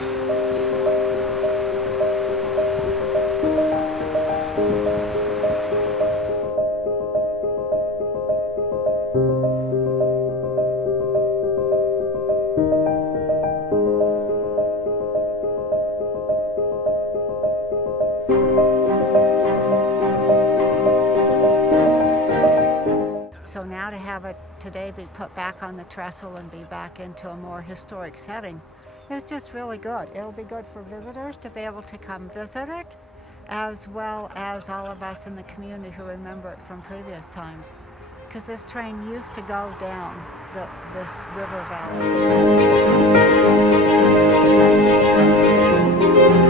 So now to have it today be put back on the trestle and be back into a more historic setting is just really good. It'll be good for visitors to be able to come visit it, as well as all of us in the community who remember it from previous times. Because this train used to go down this river valley.